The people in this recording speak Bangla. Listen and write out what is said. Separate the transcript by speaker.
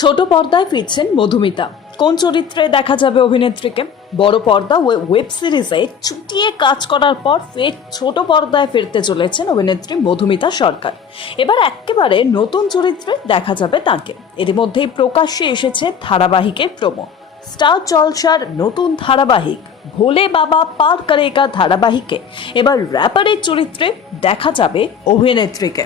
Speaker 1: ছোট পর্দায় ফিরছেন মধুমিতা। কোন চরিত্রে দেখা যাবে অভিনেত্রীকে? বড় পর্দা ওয়ে ওয়েব সিরিজে চুটিয়ে কাজ করার পর ফের ছোট পর্দায় ফিরতে চলেছেন অভিনেত্রী মধুমিতা সরকার। এবার একেবারে নতুন চরিত্রে দেখা যাবে তাকে। এর মধ্যেই প্রকাশ্যে এসেছে ধারাবাহিকের প্রমো। স্টার জলসার নতুন ধারাবাহিক, ভোলে বাবা পার কারেগা ধারাবাহিকে। এবার র্যাপারের চরিত্রে দেখা যাবে অভিনেত্রীকে।